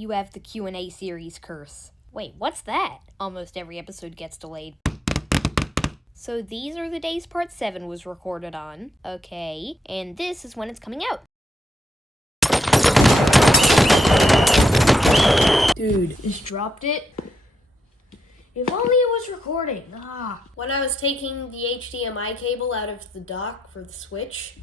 You have the Q&A series curse. Wait, what's that? Almost every episode gets delayed. So these are the days part 7 was recorded on. Okay, and this is when it's coming out. Dude, just dropped it. If only it was recording. When I was taking the HDMI cable out of the dock for the Switch,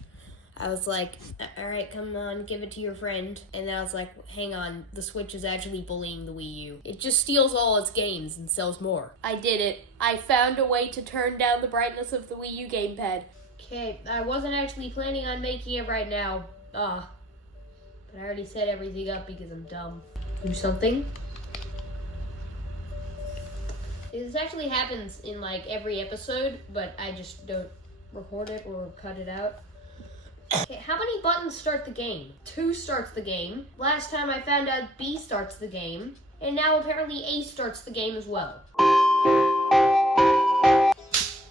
I was like, all right, come on, give it to your friend. And then I was like, hang on, the Switch is actually bullying the Wii U. It just steals all its games and sells more. I did it. I found a way to turn down the brightness of the Wii U gamepad. Okay, I wasn't actually planning on making it right now. But I already set everything up because I'm dumb. Do something. This actually happens in like every episode, but I just don't record it or cut it out. Okay, how many buttons start the game? 2 starts the game. Last time I found out B starts the game. And now apparently A starts the game as well.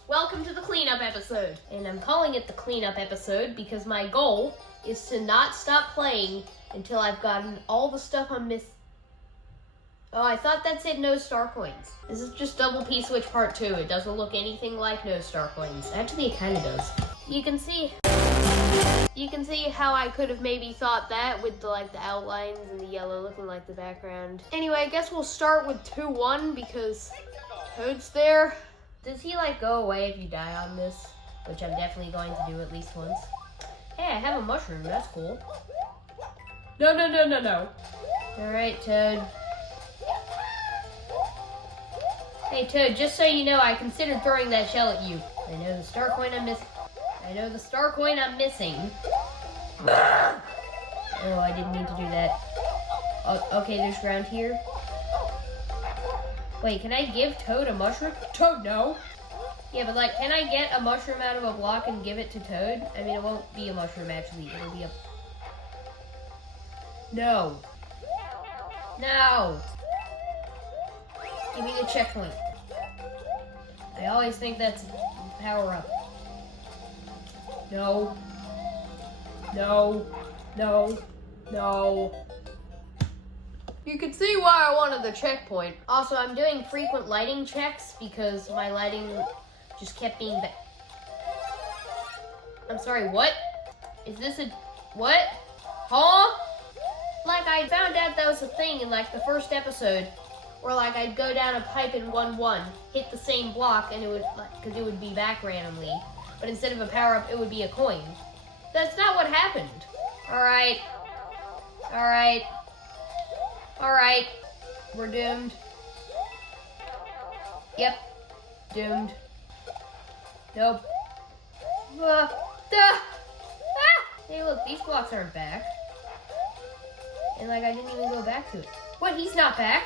Welcome to the cleanup episode. And I'm calling it the cleanup episode because my goal is to not stop playing until I've gotten all the stuff I'm missing. Oh, I thought that said no star coins. This is just Double P Switch Part 2. It doesn't look anything like no star coins. Actually, it kind of does. You can see how I could have maybe thought that with the outlines and the yellow looking like the background. Anyway, I guess we'll start with 2-1 because Toad's there. Does he go away if you die on this? Which I'm definitely going to do at least once. Hey, I have a mushroom. That's cool. No. Alright, Toad. Hey, Toad, just so you know, I considered throwing that shell at you. I know the star coin I'm missing. Oh, I didn't mean to do that. Oh, okay, there's ground here. Wait, can I give Toad a mushroom? Toad, no. Yeah, but can I get a mushroom out of a block and give it to Toad? I mean, it won't be a mushroom, actually. It'll be a... No. Give me the checkpoint. I always think that's a power-up. No. You can see why I wanted the checkpoint. Also, I'm doing frequent lighting checks because my lighting just kept being bad. I'm sorry, what? Is this a... What? Huh? I found out that was a thing in, the first episode where, I'd go down a pipe in 1-1, hit the same block, and it would, because it would be back randomly. But instead of a power-up, it would be a coin. That's not what happened. Alright. We're doomed. Yep. Doomed. Nope. Hey, look, these blocks aren't back. And, I didn't even go back to it. What, he's not back?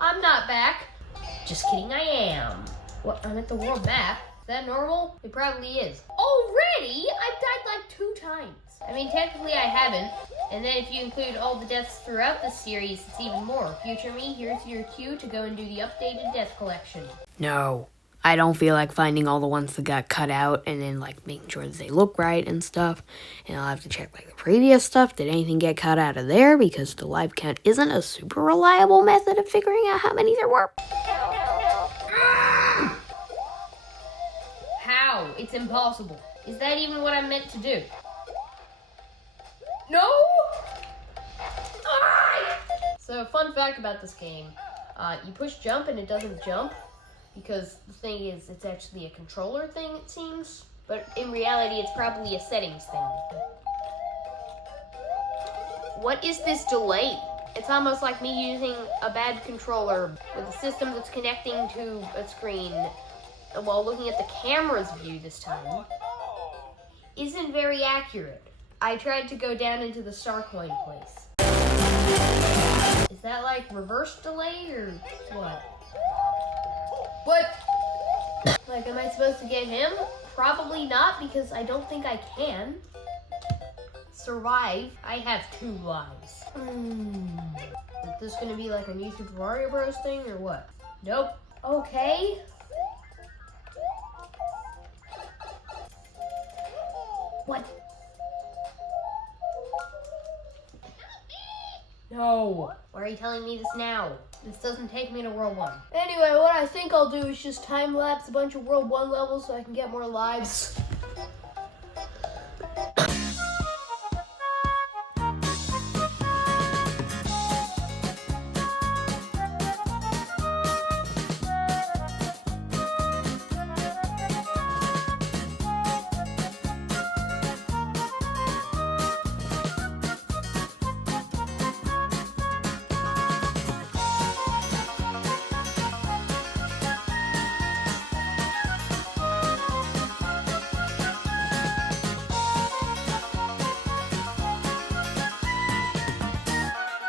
I'm not back. Just kidding, I am. What, I'm at the world map. Is that normal? It probably is. Already? I've died 2 times. I mean, technically I haven't. And then if you include all the deaths throughout this series, it's even more. Future me, here's your cue to go and do the updated death collection. No, I don't feel like finding all the ones that got cut out and then making sure that they look right and stuff. And I'll have to check the previous stuff. Did anything get cut out of there? Because the live count isn't a super reliable method of figuring out how many there were. How? It's impossible. Is that even what I'm meant to do? No! So, fun fact about this game. You push jump and it doesn't jump because the thing is, it's actually a controller thing, it seems. But in reality, it's probably a settings thing. What is this delay? It's almost like me using a bad controller with a system that's connecting to a screen while looking at the camera's view this time. Isn't very accurate. I tried to go down into the star coin place. Is that reverse delay or what? What? Am I supposed to get him? Probably not, because I don't think I can. Survive. I have 2 lives. Is this gonna be a new Super Mario Bros. Thing or what? Nope. Okay. What? No. Why are you telling me this now? This doesn't take me to World 1. Anyway, what I think I'll do is just time-lapse a bunch of World 1 levels so I can get more lives.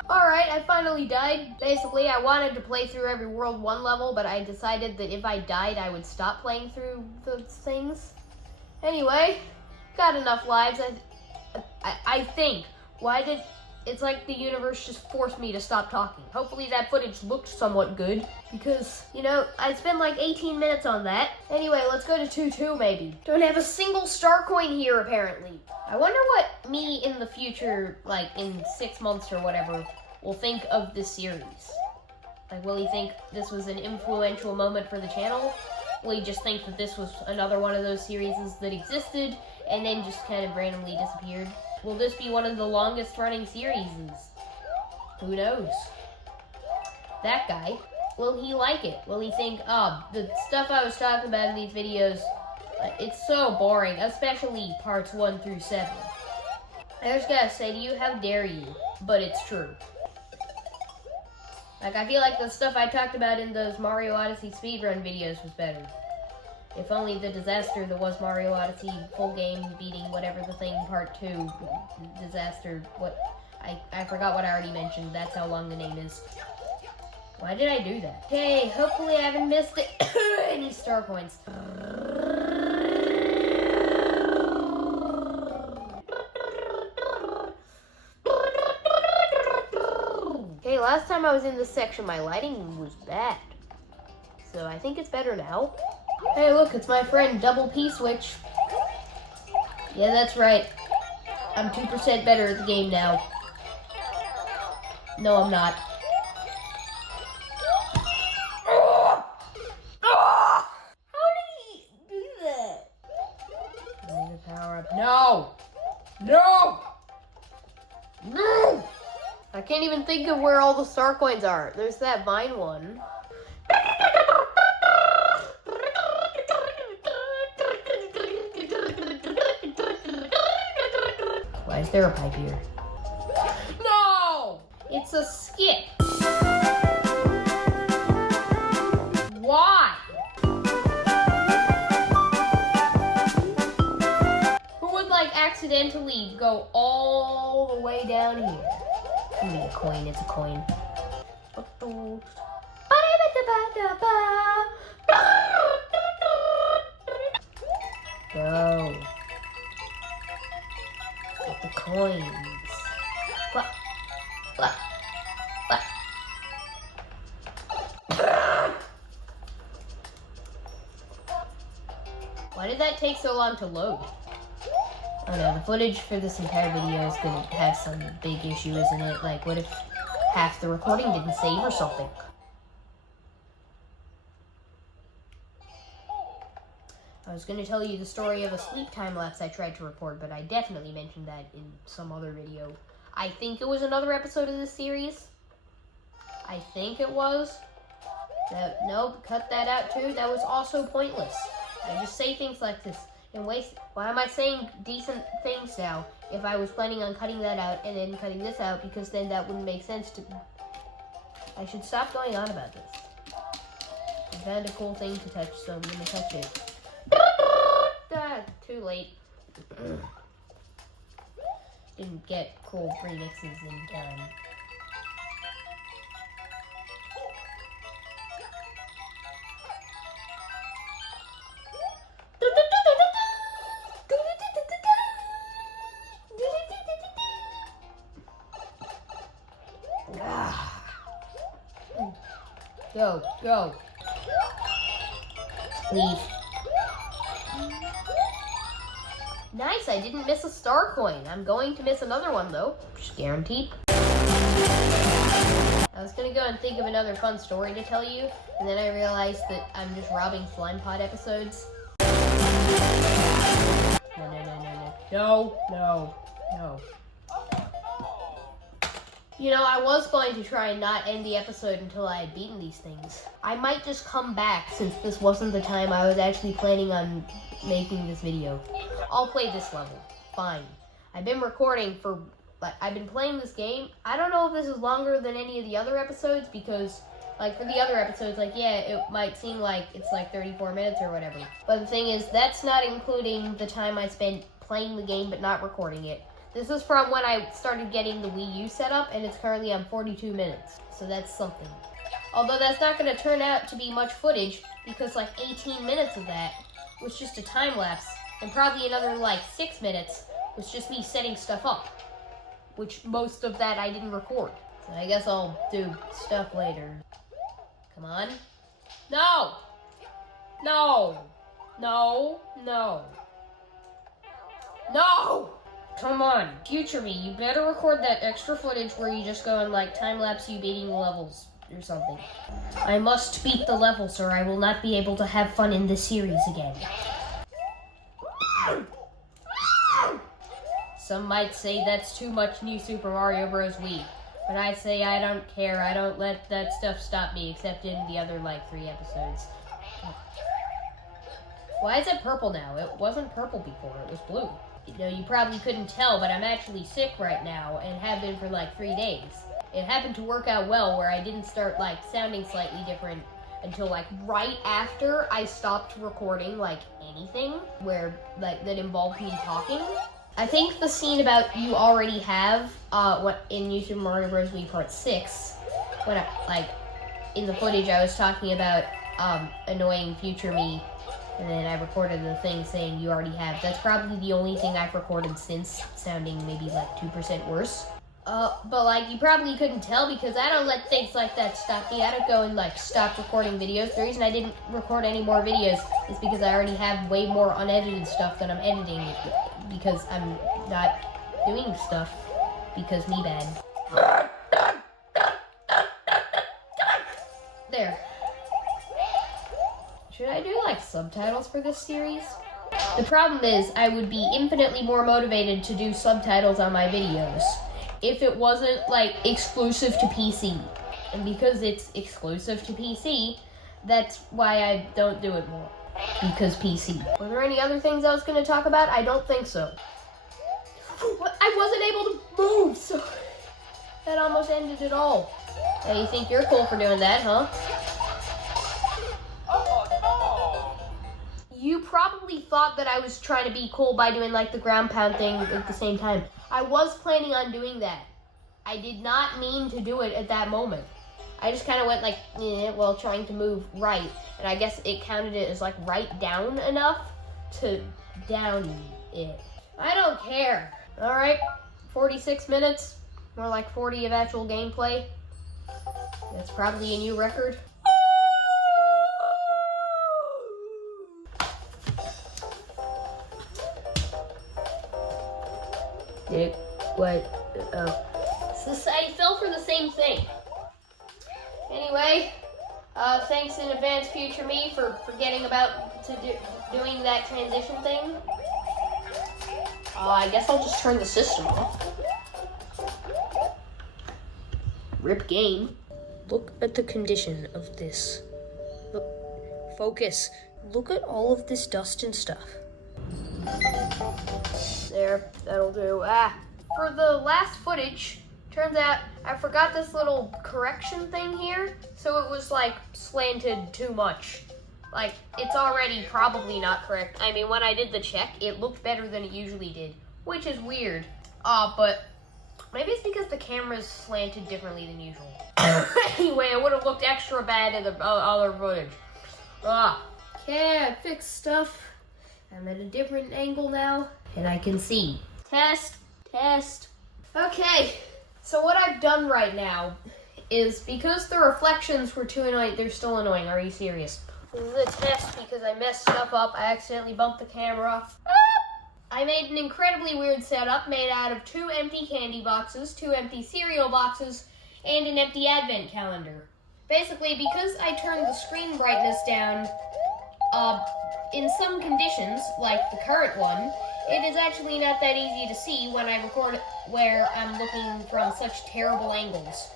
Alright, I finally died. Basically, I wanted to play through every World 1 level, but I decided that if I died, I would stop playing through those things. Anyway, got enough lives, I think. It's like the universe just forced me to stop talking. Hopefully that footage looked somewhat good, because, you know, I spent like 18 minutes on that. Anyway, let's go to 2-2 maybe. Don't have a single star coin here, apparently. I wonder what me in the future, like in 6 months or whatever, will think of this series. Like, will he think this was an influential moment for the channel? Will he just think that this was another one of those series that existed and then just kind of randomly disappeared? Will this be one of the longest running series? Who knows? That guy, will he like it? Will he think, the stuff I was talking about in these videos, it's so boring, especially parts 1 through 7. I just gotta say to you, how dare you? But it's true. Like, I feel like the stuff I talked about in those Mario Odyssey speedrun videos was better. If only the disaster that was Mario Odyssey full game beating whatever the thing part 2 disaster, I forgot what I already mentioned. That's how long the name is. Why did I do that? Okay, hopefully I haven't missed any star coins. Okay, last time I was in this section, my lighting was bad. So I think it's better now. Hey, look, it's my friend Double P Switch. Yeah, that's right. I'm 2% better at the game now. No, I'm not. How did he do that? I need a power up. No! No! No! I can't even think of where all the star coins are. There's that vine one. Why is there a pipe here? No! It's a skip. Why? Who would like accidentally go all the way down here? Give me a coin, it's a coin. Go. Get the coins. What? What? What? Why did that take so long to load? Oh no, the footage for this entire video is gonna have some big issue, isn't it? Like, what if half the recording didn't save or something? I was gonna tell you the story of a sleep time-lapse I tried to record, but I definitely mentioned that in some other video. I think it was another episode of this series. I think it was. Nope, cut that out too. That was also pointless. I just say things like this. And why am I saying decent things now if I was planning on cutting that out and then cutting this out, because then that wouldn't make sense to me. I should stop going on about this. I found a cool thing to touch, so I'm gonna touch it. Ah, too late. Didn't get cool premixes in time. Go, go. Leave. Nice, I didn't miss a star coin. I'm going to miss another one though. Just guaranteed. I was gonna go and think of another fun story to tell you, and then I realized that I'm just robbing Slime Pod episodes. No. You know, I was going to try and not end the episode until I had beaten these things. I might just come back since this wasn't the time I was actually planning on making this video. I'll play this level. Fine. I've been recording for, I've been playing this game. I don't know if this is longer than any of the other episodes because, like, for the other episodes, like, yeah, it might seem like it's like 34 minutes or whatever. But the thing is, that's not including the time I spent playing the game but not recording it. This is from when I started getting the Wii U set up, and it's currently on 42 minutes. So that's something. Although that's not going to turn out to be much footage, because like 18 minutes of that was just a time lapse, and probably another like 6 minutes was just me setting stuff up, which most of that I didn't record. So I guess I'll do stuff later. Come on. No! No! No! No! No! Come on, future me, you better record that extra footage where you just go and like time-lapse you beating the levels or something. I must beat the levels or I will not be able to have fun in this series again. Some might say that's too much New Super Mario Bros. Wii, but I say I don't care. I don't let that stuff stop me, except in the other like 3 episodes. Why is it purple now? It wasn't purple before, it was blue. You know, you probably couldn't tell, but I'm actually sick right now and have been for like 3 days. It happened to work out well where I didn't start like sounding slightly different until like right after I stopped recording like anything where like that involved me talking. I think the scene about you already have what in New Super Mario Bros. Wii Part 6 when I like in the footage I was talking about annoying future me. And then I recorded the thing saying you already have. That's probably the only thing I've recorded since, sounding maybe like 2% worse. But like you probably couldn't tell because I don't let things like that stop me. I don't go and like stop recording videos. The reason I didn't record any more videos is because I already have way more unedited stuff than I'm editing because I'm not doing stuff because me bad. There. Should I do, like, subtitles for this series? The problem is, I would be infinitely more motivated to do subtitles on my videos if it wasn't, like, exclusive to PC. And because it's exclusive to PC, that's why I don't do it more. Because PC. Were there any other things I was going to talk about? I don't think so. I wasn't able to move, so that almost ended it all. Hey, you think you're cool for doing that, huh? You probably thought that I was trying to be cool by doing like the ground pound thing at the same time. I was planning on doing that. I did not mean to do it at that moment. I just kind of went like, while trying to move right. And I guess it counted it as like right down enough to down it. I don't care. All right, 46 minutes, more like 40 of actual gameplay. That's probably a new record. What? Oh. I fell for the same thing. Anyway, thanks in advance, future me, for forgetting about doing that transition thing. I guess I'll just turn the system off. Rip game. Look at the condition of this. Look, focus. Look at all of this dust and stuff. There, that'll do. For the last footage, turns out I forgot this little correction thing here, so it was like slanted too much. Like, it's already probably not correct. I mean, when I did the check, it looked better than it usually did, which is weird. But maybe it's because the camera's slanted differently than usual. Anyway, it would have looked extra bad in the other footage. Okay, I fixed stuff. I'm at a different angle now, and I can see. Test. Okay, so what I've done right now is because the reflections were too annoying, they're still annoying, are you serious? This is a test because I messed stuff up, I accidentally bumped the camera. I made an incredibly weird setup made out of 2 empty candy boxes, 2 empty cereal boxes, and an empty advent calendar. Basically, because I turned the screen brightness down, in some conditions, like the current one, it is actually not that easy to see when I record where I'm looking from such terrible angles.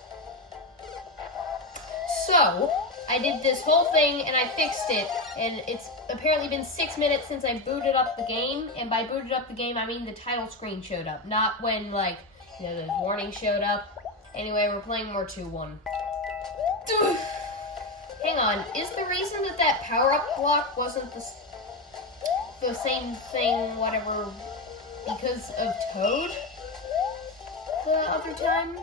So, I did this whole thing and I fixed it, and it's apparently been 6 minutes since I booted up the game, and by booted up the game, I mean the title screen showed up, not when, like, you know, the warning showed up. Anyway, we're playing more 2-1. Hang on, is the reason that power-up block wasn't the same thing, whatever, because of Toad the other time?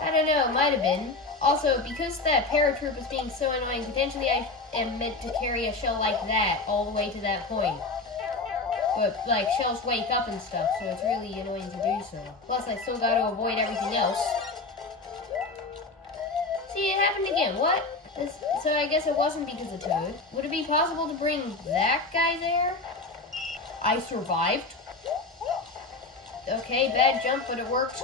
I don't know, might have been. Also, because that paratroop is being so annoying, potentially I am meant to carry a shell like that all the way to that point. But, like, shells wake up and stuff, so it's really annoying to do so. Plus, I still gotta avoid everything else. See, it happened again. What? So I guess it wasn't because of Toad. Would it be possible to bring that guy there? I survived. Okay, bad jump, but it worked.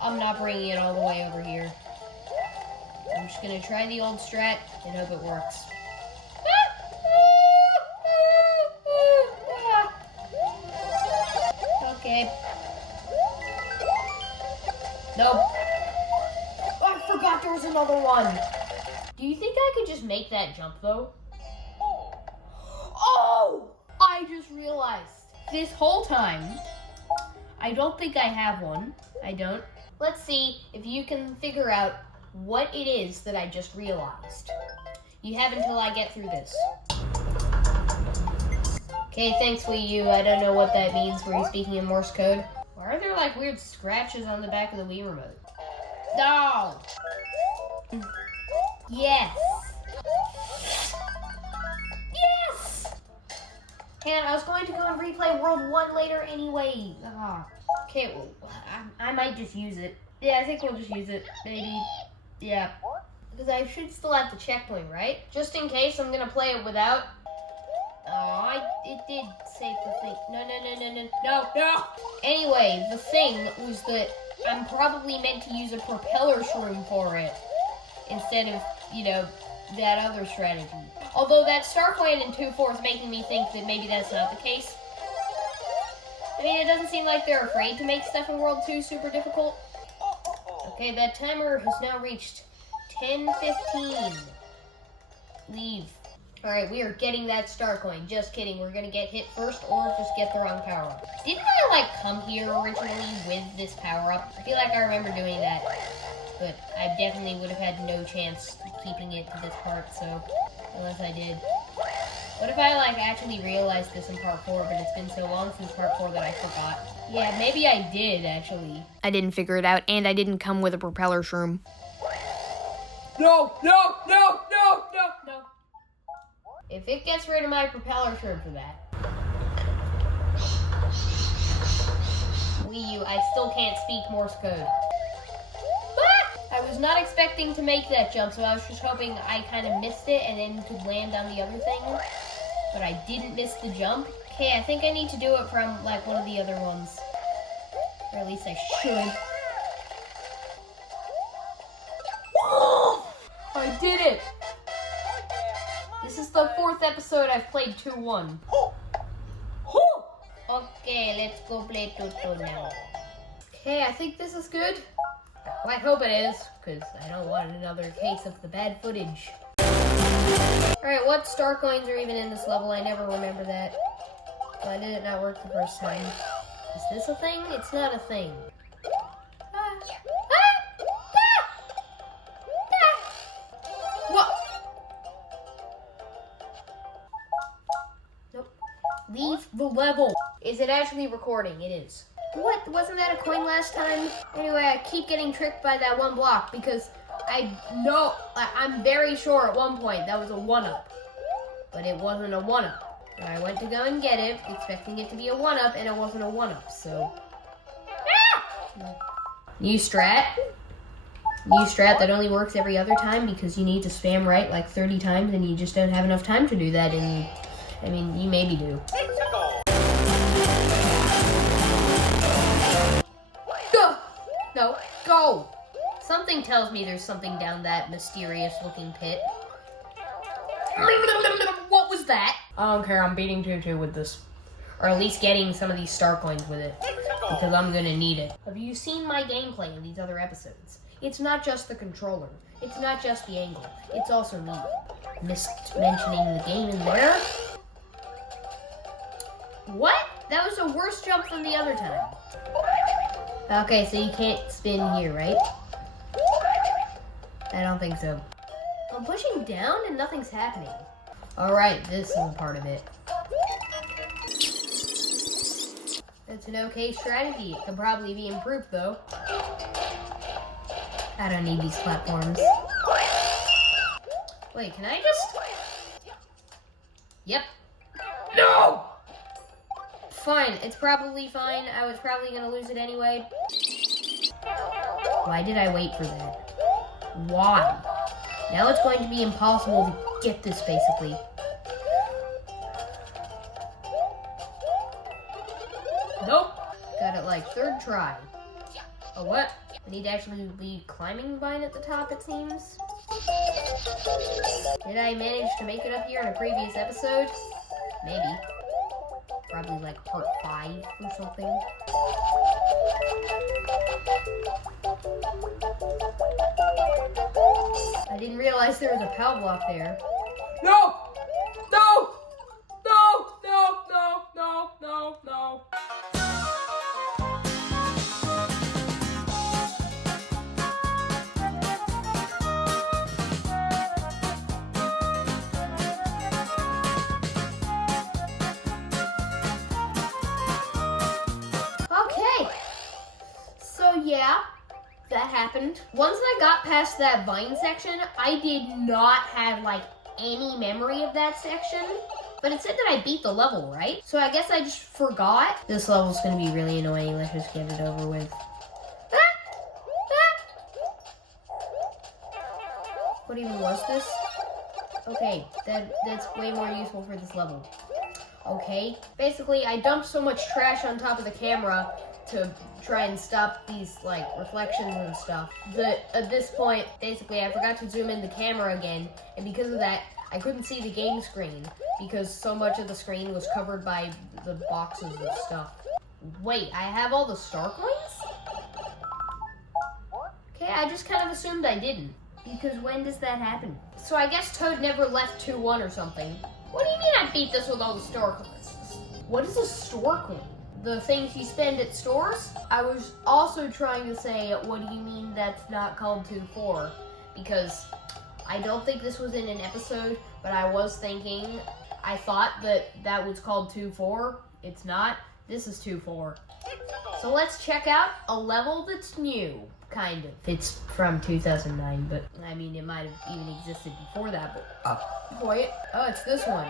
I'm not bringing it all the way over here. I'm just gonna try the old strat and hope it works. Okay. Nope. Oh, I forgot there was another one. Do you think I could just make that jump, though? Oh! I just realized. This whole time, I don't think I have one. I don't. Let's see if you can figure out what it is that I just realized. You have until I get through this. Okay, thanks, Wii U. I don't know what that means. Were you speaking in Morse code? Why are there, like, weird scratches on the back of the Wii remote? No! Yes! Yes! And I was going to go and replay World 1 later anyway. Okay, well, I might just use it. Yeah, I think we'll just use it. Maybe. Yeah. Because I should still have the checkpoint, right? Just in case, I'm going to play it without. It did save the thing. No. Anyway, the thing was that I'm probably meant to use a propeller shroom for it instead of, you know, that other strategy. Although that Star Coin in 2-4 is making me think that maybe that's not the case. I mean, it doesn't seem like they're afraid to make stuff in World 2 super difficult. Okay, that timer has now reached 10:15. Leave. Alright, we are getting that star coin. Just kidding. We're gonna get hit first or just get the wrong power-up. Didn't I, like, come here originally with this power-up? I feel like I remember doing that. But I definitely would have had no chance keeping it to this part, so... Unless I did. What if I, like, actually realized this in part 4, but it's been so long since part 4 that I forgot? Yeah, maybe I did, actually. I didn't figure it out, and I didn't come with a propeller shroom. No! If it gets rid of my propeller shroom for that. Wii U, I still can't speak Morse code. I was not expecting to make that jump, so I was just hoping I kind of missed it and then could land on the other thing. But I didn't miss the jump. Okay, I think I need to do it from, like, one of the other ones. Or at least I should. I did it! This is the 4th episode I've played 2-1. Okay, let's go play 2-2 now. Okay, I think this is good. Well, I hope it is, because I don't want another case of the bad footage. Alright, what star coins are even in this level? I never remember that. Why did it not work the first time? Is this a thing? It's not a thing. What? Nope. Leave the level. Is it actually recording? It is. What? Wasn't that a coin last time? Anyway, I keep getting tricked by that one block because I'm very sure at one point that was a 1-up. But it wasn't a 1-up. And I went to go and get it, expecting it to be a 1-up, and it wasn't a 1-up, so... New strat that only works every other time because you need to spam right like 30 times and you just don't have enough time to do that, and I mean, you maybe do. Go! No, go! No! Something tells me there's something down that mysterious-looking pit. What was that? I don't care, I'm beating Tutu with this. Or at least getting some of these star coins with it. Because I'm gonna need it. Have you seen my gameplay in these other episodes? It's not just the controller. It's not just the angle. It's also me. Missed mentioning the game in there. What? That was a worse jump than the other time. Okay, so you can't spin here, right? I don't think so. I'm pushing down and nothing's happening. Alright, this is a part of it. It's an okay strategy. It can probably be improved though. I don't need these platforms. Wait, can I just... Yep. No! Fine, it's probably fine. I was probably gonna lose it anyway. Why did I wait for that? Why? Now it's going to be impossible to get this, basically. Nope. Got it like third try. Oh, what? I need to actually be climbing vine at the top, it seems. Did I manage to make it up here in a previous episode? Maybe. Probably like part 5 or something. I didn't realize there was a POW block there. No! No! No! No! No! No! No! No! Okay. So yeah. That happened. Once I got past that vine section, I did not have like any memory of that section. But it said that I beat the level, right? So I guess I just forgot. This level's gonna be really annoying. Let's just get it over with. What even was this? Okay, that's way more useful for this level. Okay. Basically, I dumped so much trash on top of the camera to try and stop these like reflections and stuff that at this point basically I forgot to zoom in the camera again, and because of that I couldn't see the game screen because so much of the screen was covered by the boxes and stuff. Wait, I have all the star coins? Okay, I just kind of assumed I didn't, because when does that happen? So I guess Toad never left 2-1 or something. What do you mean I beat this with all the star coins? What is a star coin? The things you spend at stores? I was also trying to say, what do you mean that's not called 2-4? Because I don't think this was in an episode, but I was thinking, I thought that was called 2-4. It's not. This is 2-4. So let's check out a level that's new, kind of. It's from 2009, but I mean, it might have even existed before that, but... Wait, oh, it's this one.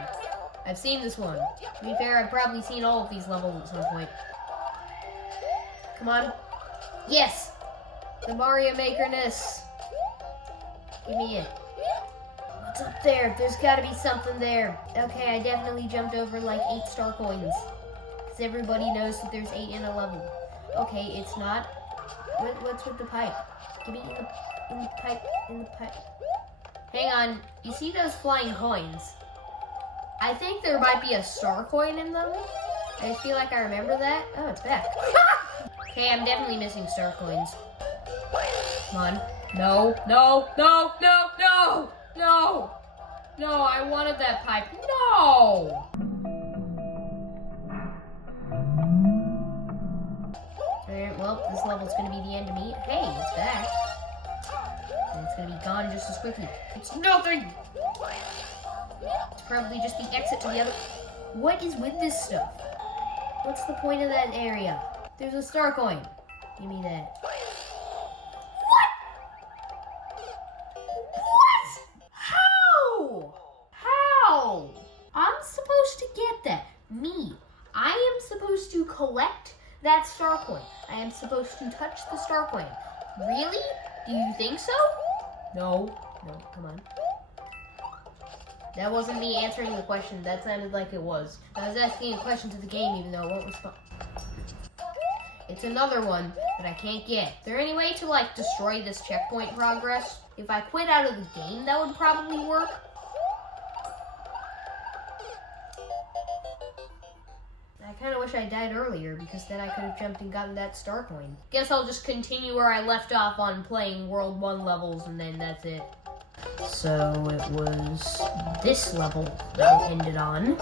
I've seen this one. To be fair, I've probably seen all of these levels at some point. Come on. Yes! The Mario Maker-ness. Give me it. What's up there? There's gotta be something there. Okay, I definitely jumped over like 8 star coins. Because everybody knows that there's 8 in a level. Okay, it's not. What's with the pipe? Give me in the pipe. Hang on. You see those flying coins? I think there might be a star coin in them. I just feel like I remember that. Oh, it's back. Okay, I'm definitely missing star coins. Come on. No, no, no, no, no, no. No, I wanted that pipe. No! Alright, well, this level's gonna be the end of me. Hey, it's back. And it's gonna be gone just as quickly. It's nothing! It's probably just the exit to the other... What is with this stuff? What's the point of that area? There's a star coin. Give me that. What? What? How? How? I'm supposed to get that. Me. I am supposed to collect that star coin. I am supposed to touch the star coin. Really? Do you think so? No. No, come on. That wasn't me answering the question. That sounded like it was. I was asking a question to the game even though it won't respond. It's another one that I can't get. Is there any way to, like, destroy this checkpoint progress? If I quit out of the game, that would probably work. I kind of wish I died earlier, because then I could have jumped and gotten that star coin. Guess I'll just continue where I left off on playing World 1 levels, and then that's it. So it was this level that it ended on.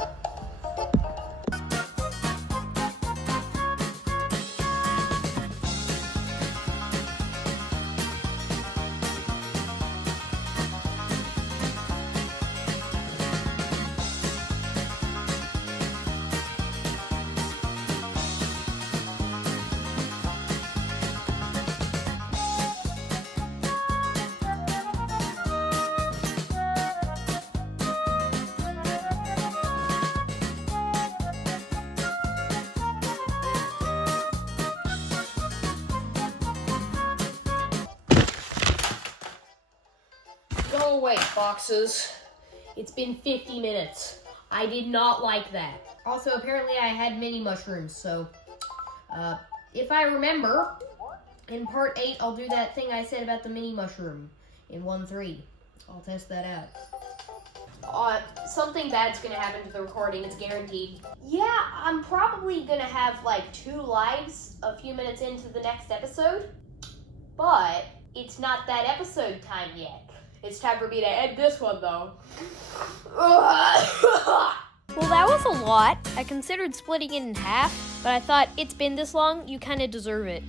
Go away, foxes. It's been 50 minutes. I did not like that. Also, apparently I had mini mushrooms, so if I remember, in part 8, I'll do that thing I said about the mini mushroom in 1-3. I'll test that out. Something bad's gonna happen to the recording, it's guaranteed. Yeah, I'm probably gonna have like 2 lives a few minutes into the next episode, but it's not that episode time yet. It's time for me to end this one, though. Well, that was a lot. I considered splitting it in half, but I thought it's been this long, you kind of deserve it.